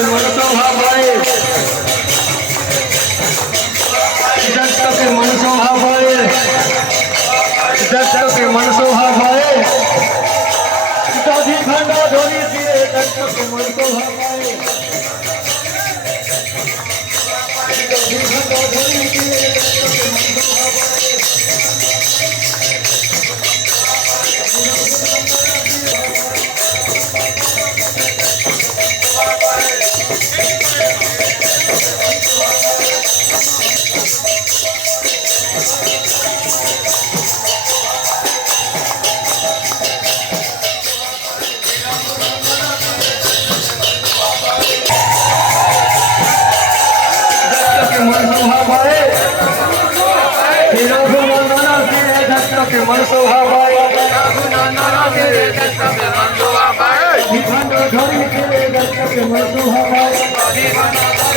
के मनसोभा भये दत्त के मनसोभा भये दत्त के मनसोभा भये दधि खंडा धोनी दिए दत्त के मनसोभा भये दधि खंडा धोनी दिए दत्त के मनसोभा भये के मनसोभा भये खंड धरी के दत्त के मनसोभा भये